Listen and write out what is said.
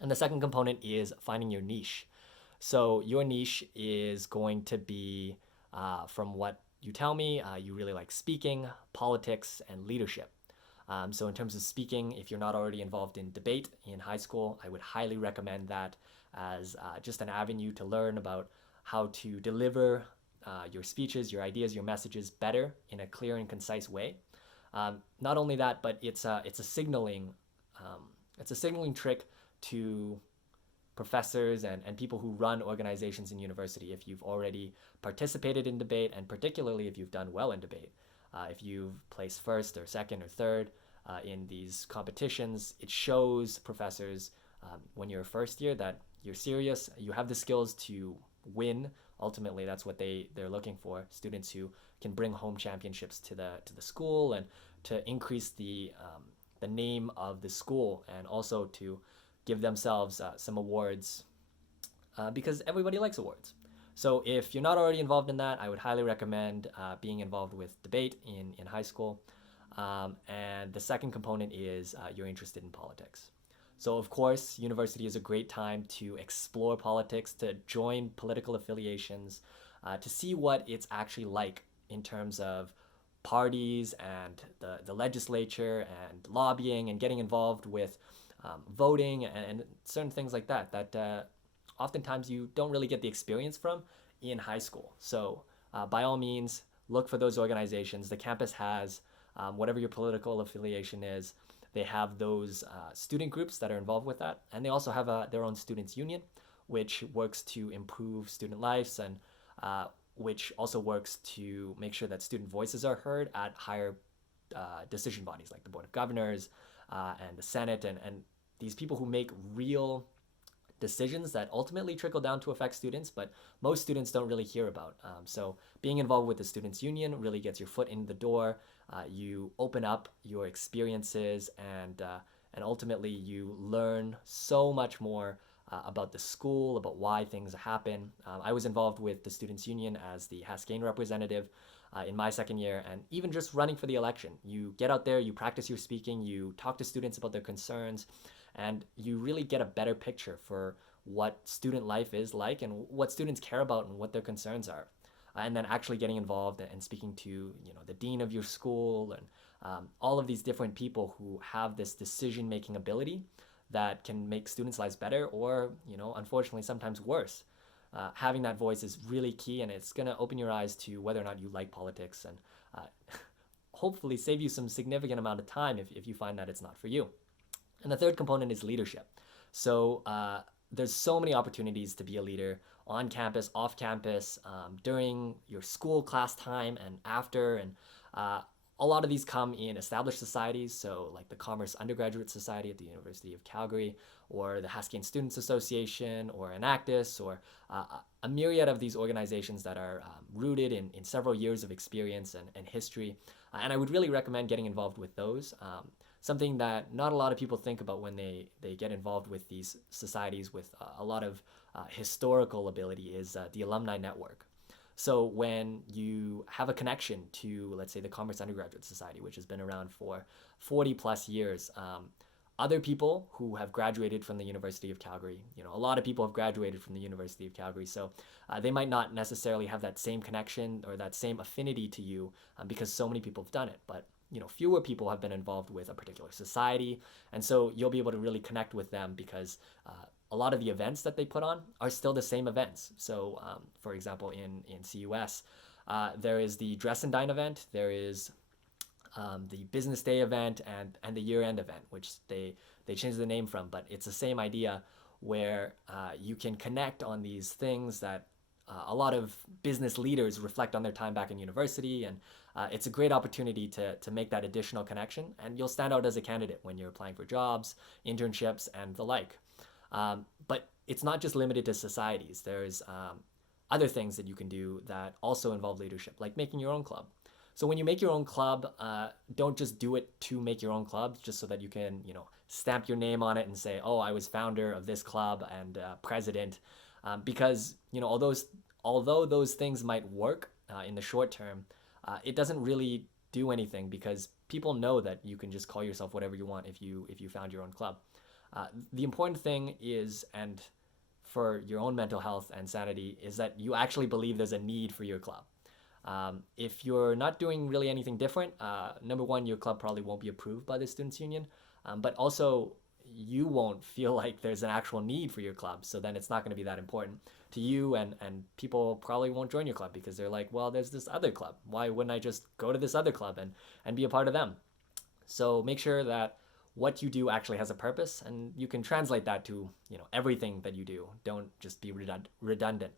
And the second component is finding your niche. So your niche is going to be, from what you tell me, you really like speaking, politics, and leadership. So in terms of speaking, if you're not already involved in debate in high school, I would highly recommend that as just an avenue to learn about how to deliver your speeches, your ideas, your messages better in a clear and concise way. Not only that, but um, it's a signaling trick to professors and people who run organizations in university if you've already participated in debate, and particularly if you've done well in debate. If you've placed first or second or third in these competitions, it shows professors when you're a first year that you're serious, you have the skills to win. Ultimately, that's what they're looking for, students who can bring home championships to the school, and to increase the name of the school, and also to give themselves some awards, because everybody likes awards. So if you're not already involved in that, I would highly recommend being involved with debate in high school. And the second component is you're interested in politics. So, of course, university is a great time to explore politics, to join political affiliations, to see what it's actually like in terms of parties and the legislature and lobbying and getting involved with voting and certain things like that, that oftentimes you don't really get the experience from in high school. So, by all means, look for those organizations. The campus has, whatever your political affiliation is, they have those student groups that are involved with that. And they also have their own students' union, which works to improve student lives, and which also works to make sure that student voices are heard at higher decision bodies like the Board of Governors and the Senate, and these people who make real decisions that ultimately trickle down to affect students, but most students don't really hear about. So being involved with the students union really gets your foot in the door. You open up your experiences, and ultimately you learn so much more about the school, about why things happen. I was involved with the students union as the Haskayne representative in my second year, and even just running for the election. You get out there, you practice your speaking, you talk to students about their concerns, and you really get a better picture for what student life is like and what students care about and what their concerns are. And then actually getting involved and speaking to the dean of your school, and all of these different people who have this decision making ability that can make students' lives better, or unfortunately sometimes worse. Having that voice is really key, and it's going to open your eyes to whether or not you like politics, and hopefully save you some significant amount of time if you find that it's not for you. And the third component is leadership. So there's so many opportunities to be a leader on campus, off campus, during your school class time, and after. And a lot of these come in established societies, so like the Commerce Undergraduate Society at the University of Calgary, or the Haskayne Students Association, or Enactus, or a myriad of these organizations that are rooted in several years of experience and history. And I would really recommend getting involved with those. Something that not a lot of people think about when they get involved with these societies with a lot of historical ability is the alumni network. So when you have a connection to, let's say, the Commerce Undergraduate Society, which has been around for 40 plus years, other people who have graduated from the University of Calgary, a lot of people have graduated from the University of Calgary, so they might not necessarily have that same connection or that same affinity to you, because so many people have done it. But fewer people have been involved with a particular society, and so you'll be able to really connect with them, because a lot of the events that they put on are still the same events. So, for example, in CUS, there is the Dress and Dine event, there is the Business Day event, and the Year End event, which they changed the name from, but it's the same idea, where you can connect on these things that a lot of business leaders reflect on their time back in university, and it's a great opportunity to make that additional connection, and you'll stand out as a candidate when you're applying for jobs, internships, and the like. But it's not just limited to societies. There's other things that you can do that also involve leadership, like making your own club. So when you make your own club, don't just do it to make your own club, just so that you can, stamp your name on it and say, "Oh, I was founder of this club and president," because although those things might work in the short term, it doesn't really do anything, because people know that you can just call yourself whatever you want if you found your own club. The important thing is, and for your own mental health and sanity, is that you actually believe there's a need for your club. If you're not doing really anything different, number one, your club probably won't be approved by the Students' Union, but also you won't feel like there's an actual need for your club. So then it's not going to be that important to you, and people probably won't join your club because they're like, well, there's this other club. Why wouldn't I just go to this other club and be a part of them? So make sure that what you do actually has a purpose, and you can translate that to everything that you do. Don't just be redundant